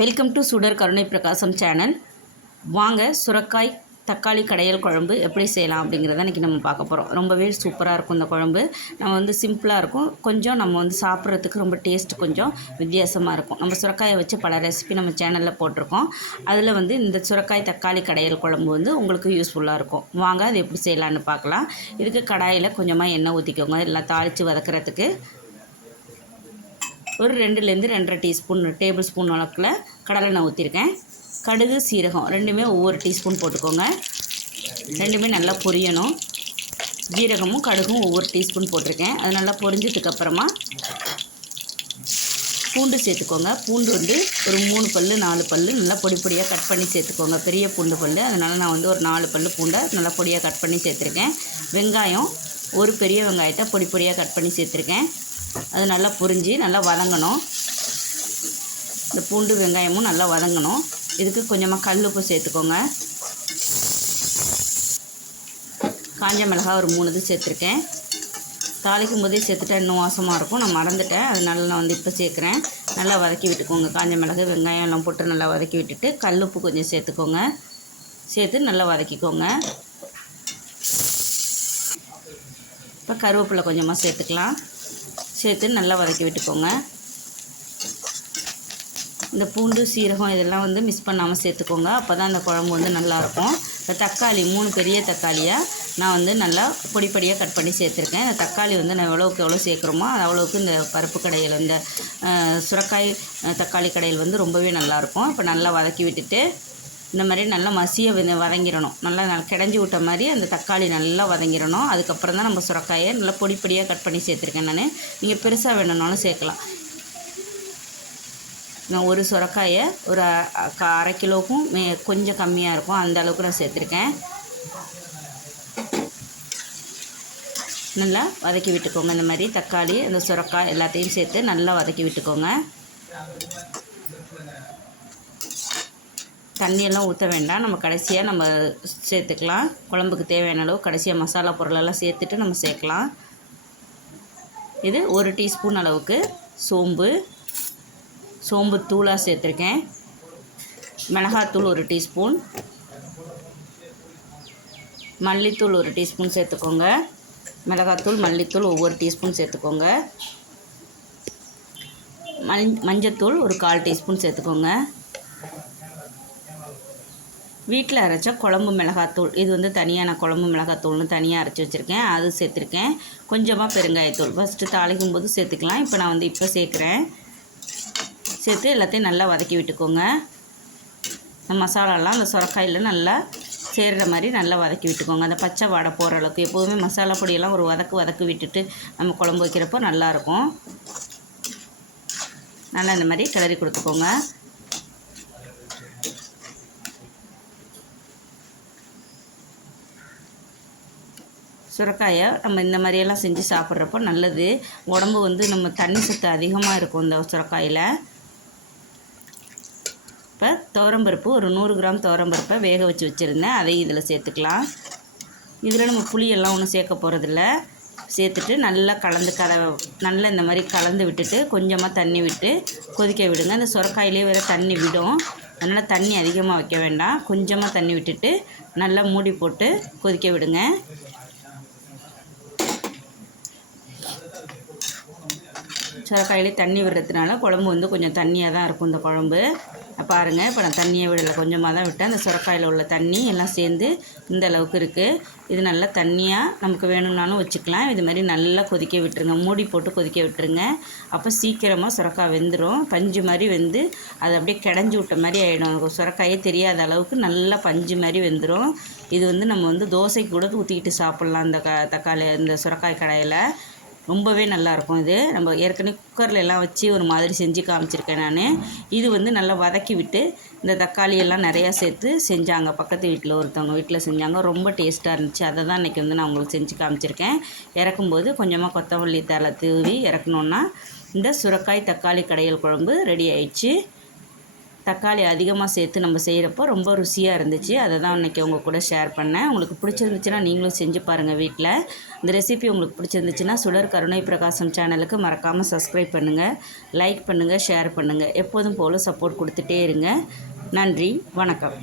Welcome to சுடர் கருணை பிரகாசம் சேனல். வாங்க சுரக்காய் தக்காளி கடையல் குழம்பு எப்படி செய்யலாம் அப்படிங்கிறத இன்றைக்கி நம்ம பார்க்க போகிறோம் ரொம்பவே சூப்பராக இருக்கும் இந்த குழம்பு. நம்ம வந்து சிம்பிளாக இருக்கும். கொஞ்சம் நம்ம வந்து சாப்பிட்றதுக்கு ரொம்ப டேஸ்ட் கொஞ்சம் வித்தியாசமாக இருக்கும். நம்ம சுரக்காயை வச்சு பல ரெசிபி நம்ம சேனலில் போட்டிருக்கோம். அதில் வந்து இந்த சுரக்காய் தக்காளி கடையல் குழம்பு வந்து உங்களுக்கு யூஸ்ஃபுல்லாக இருக்கும். வாங்க அது எப்படி செய்யலான்னு பார்க்கலாம். இதுக்கு கடாயில் கொஞ்சமாக எண்ணெய் ஊற்றிக்கோங்க எல்லாம் தாளித்து வதக்கிறதுக்கு ஒரு ரெண்டுலேருந்து ரெண்டரை டீஸ்பூன் டேபிள் ஸ்பூன் வழக்குல கடலை நான் ஊற்றிருக்கேன் கடுகு சீரகம் ரெண்டுமே ஒவ்வொரு டீஸ்பூன் போட்டுக்கோங்க. ரெண்டுமே நல்லா பொரியணும். ஜீரகமும் கடுகும் ஒவ்வொரு டீஸ்பூன் போட்டிருக்கேன். அது நல்லா பொரிஞ்சதுக்கப்புறமா பூண்டு சேர்த்துக்கோங்க. பூண்டு வந்து ஒரு மூணு பல் நாலு பல் நல்லா பொடி பொடியாக கட் பண்ணி சேர்த்துக்கோங்க. பெரிய பூண்டு பல் அதனால் நான் வந்து ஒரு நாலு பல் பூண்டை நல்லா பொடியாக கட் பண்ணி சேர்த்துருக்கேன். வெங்காயம் ஒரு பெரிய வெங்காயத்தை பொடி பொடியாக கட் பண்ணி சேர்த்துருக்கேன். அது நல்லா புரிஞ்சு நல்லா வதங்கணும். இந்த பூண்டு வெங்காயமும் நல்லா வதங்கணும். இதுக்கு கொஞ்சமாக கல் உப்பு சேர்த்துக்கோங்க. காஞ்ச மிளகாய் ஒரு மூணு இது சேர்த்துருக்கேன். தாளிக்கும் போதே சேர்த்துட்டா இன்னும் வாசமாக இருக்கும். நான் மறந்துட்டேன். அதனால நான் வந்து இப்போ சேர்க்குறேன். நல்லா வதக்கி விட்டுக்கோங்க. காஞ்ச மிளகு வெங்காயம் எல்லாம் போட்டு நல்லா வதக்கி விட்டுட்டு கல் உப்பு கொஞ்சம் சேர்த்துக்கோங்க. சேர்த்து நல்லா வதக்கிக்கோங்க. இப்போ கருவேப்பிலை கொஞ்சமாக சேர்த்துக்கலாம். சேர்த்து நல்லா வதக்கி விட்டுக்கோங்க. இந்த பூண்டு சீரகம் இதெல்லாம் வந்து மிஸ் பண்ணாமல் சேர்த்துக்கோங்க. அப்போ தான் அந்த குழம்பு வந்து நல்லாயிருக்கும். இந்த தக்காளி மூணு பெரிய தக்காளியாக நான் வந்து நல்லா பொடிப்படியாக கட் பண்ணி சேர்த்துருக்கேன். இந்த தக்காளி வந்து நான் எவ்வளோக்கு எவ்வளோ சேர்க்குறோமோ அவ்வளோக்கு இந்த பருப்பு கடையில் இந்த சுரக்காய் தக்காளி கடையில் வந்து ரொம்பவே நல்லாயிருக்கும். இப்போ நல்லா வதக்கி விட்டுட்டு இந்த மாதிரி நல்லா மசிய வதங்கிடணும். நல்லா நல்லா கிடஞ்சி விட்ட மாதிரி அந்த தக்காளி நல்லா வதங்கிடணும். அதுக்கப்புறம் தான் நம்ம சுரக்காயை நல்லா பொடி பொடியாக கட் பண்ணி சேர்த்துருக்கேன் நான். நீங்கள் பெருசாக வேணும்னாலும் சேர்க்கலாம். நான் ஒரு சுரக்காயை ஒரு அரை கிலோவுக்கும் மே கொஞ்சம் கம்மியாக இருக்கும். அந்த அளவுக்கு நான் சேர்த்துருக்கேன். நல்லா வதக்கி விட்டுக்கோங்க. இந்த மாதிரி தக்காளி அந்த சுரக்காய் எல்லாத்தையும் சேர்த்து நல்லா வதக்கி விட்டுக்கோங்க. தண்ணியெல்லாம் ஊற்ற வேண்டாம். நம்ம கடைசியாக நம்ம சேர்த்துக்கலாம். குழம்புக்கு தேவையான அளவு கடைசியாக மசாலா பொருளெல்லாம் சேர்த்துட்டு நம்ம சேர்க்கலாம். இது ஒரு டீஸ்பூன் அளவுக்கு சோம்பு. சோம்பு தூளாக சேர்த்துருக்கேன். மிளகாத்தூள் ஒரு டீஸ்பூன். மல்லித்தூள் ஒரு டீஸ்பூன் சேர்த்துக்கோங்க. மிளகாத்தூள் மல்லித்தூள் ஒவ்வொரு டீஸ்பூன் சேர்த்துக்கோங்க. மஞ் மஞ்சத்தூள் ஒரு கால் டீஸ்பூன் சேர்த்துக்கோங்க. வீட்டில் அரைச்ச குழம்பு மிளகாத்தூள். இது வந்து தனியாக நான் குழம்பு மிளகாத்தூள்னு தனியாக அரைச்சி வச்சுருக்கேன். அது சேர்த்துருக்கேன். கொஞ்சமாக பெருங்காயத்தூள். ஃபஸ்ட்டு தாளிக்கும் போது சேர்த்துக்கலாம். இப்போ நான் வந்து இப்போ சேர்க்குறேன். சேர்த்து எல்லாத்தையும் நல்லா வதக்கி விட்டுக்கோங்க. இந்த மசாலாலாம் அந்த சுரக்காயில் நல்லா சேர்கிற மாதிரி நல்லா வதக்கி விட்டுக்கோங்க. அந்த பச்சை வாடை போகிற அளவுக்கு எப்போதுமே மசாலா பொடியெல்லாம் ஒரு வதக்கு வதக்கு விட்டுட்டு நம்ம குழம்பு வைக்கிறப்போ நல்லாயிருக்கும். நல்லா இந்த மாதிரி கிளறி கொடுத்துக்கோங்க. சுரக்காயை நம்ம இந்த மாதிரியெல்லாம் செஞ்சு சாப்பிட்றப்போ நல்லது. உடம்பு வந்து நம்ம தண்ணி சத்து அதிகமாக இருக்கும் இந்த சுரக்காயில். இப்போ துவரம்பருப்பு ஒரு நூறு கிராம் துவரம்பருப்பை வேக வச்சு வச்சுருந்தேன். அதையும் இதில் சேர்த்துக்கலாம். இதில் நம்ம புளியெல்லாம் ஒன்றும் சேர்க்க போகிறதில்ல சேர்த்துட்டு நல்லா கலந்து கல நல்லா இந்த மாதிரி கலந்து விட்டுட்டு கொஞ்சமாக தண்ணி விட்டு கொதிக்க விடுங்க. அந்த சுரக்காயிலே வேறு தண்ணி விடும். அதனால் தண்ணி அதிகமாக வைக்க வேண்டாம். கொஞ்சமாக தண்ணி விட்டுட்டு நல்லா மூடி போட்டு கொதிக்க விடுங்க. சுரக்காயிலே தண்ணி விடுறதுனால குழம்பு வந்து கொஞ்சம் தண்ணியாக தான் இருக்கும் இந்த குழம்பு. பாருங்கள் இப்போ நான் தண்ணியை விடலை கொஞ்சமாக தான் விட்டேன். அந்த சுரக்காயில் உள்ள தண்ணி எல்லாம் சேர்ந்து இந்த அளவுக்கு இருக்குது இது நல்லா தண்ணியாக நமக்கு வேணும்னாலும் வச்சுக்கலாம். இது மாதிரி நல்லா கொதிக்க விட்டுருங்க. மூடி போட்டு கொதிக்க விட்டுருங்க. அப்போ சீக்கிரமாக சுரக்காய் வெந்துடும் பஞ்சு மாதிரி வெந்து அது அப்படியே கிடஞ்சி விட்ட மாதிரி ஆகிடும் சுரக்காயே தெரியாத அளவுக்கு நல்லா பஞ்சு மாதிரி வெந்துடும் இது வந்து நம்ம வந்து தோசைக்கு கூட ஊற்றிக்கிட்டு சாப்பிட்லாம். இந்த க தக்காளி இந்த சுரக்காய் கடையில். ரொம்பவே நல்லாயிருக்கும் இது. நம்ம ஏற்கனவே குக்கரில் எல்லாம் வச்சு ஒரு மாதிரி செஞ்சு காமிச்சிருக்கேன் நான். இது வந்து நல்லா வதக்கி விட்டு இந்த தக்காளி எல்லாம் நிறையா சேர்த்து செஞ்சாங்க. பக்கத்து வீட்டில் ஒருத்தவங்க வீட்டில் செஞ்சாங்க. ரொம்ப டேஸ்ட்டாக இருந்துச்சு. அதை தான் இன்றைக்கி வந்து நான் உங்களுக்கு செஞ்சு காமிச்சிருக்கேன். இறக்கும்போது கொஞ்சமாக கொத்தமல்லி தலை தூவி இறக்கணுன்னா இந்த சுரக்காய் தக்காளி கடையல் குழம்பு ரெடி ஆயிடுச்சு. தக்காளி அதிகமாக சேர்த்து நம்ம செய்கிறப்போ ரொம்ப ருசியாக இருந்துச்சு. அதை தான் இன்றைக்கி உங்கள் கூட ஷேர் பண்ணேன். உங்களுக்கு பிடிச்சிருந்துச்சுன்னா நீங்களும் செஞ்சு பாருங்கள் வீட்டில் இந்த ரெசிபி உங்களுக்கு பிடிச்சிருந்துச்சுன்னா சுடர் கருணை பிரகாசம் சேனலுக்கு மறக்காமல் சப்ஸ்கிரைப் பண்ணுங்கள் லைக் பண்ணுங்கள் ஷேர் பண்ணுங்கள் எப்போதும் போல் சப்போர்ட் கொடுத்துட்டே இருங்க. நன்றி வணக்கம்.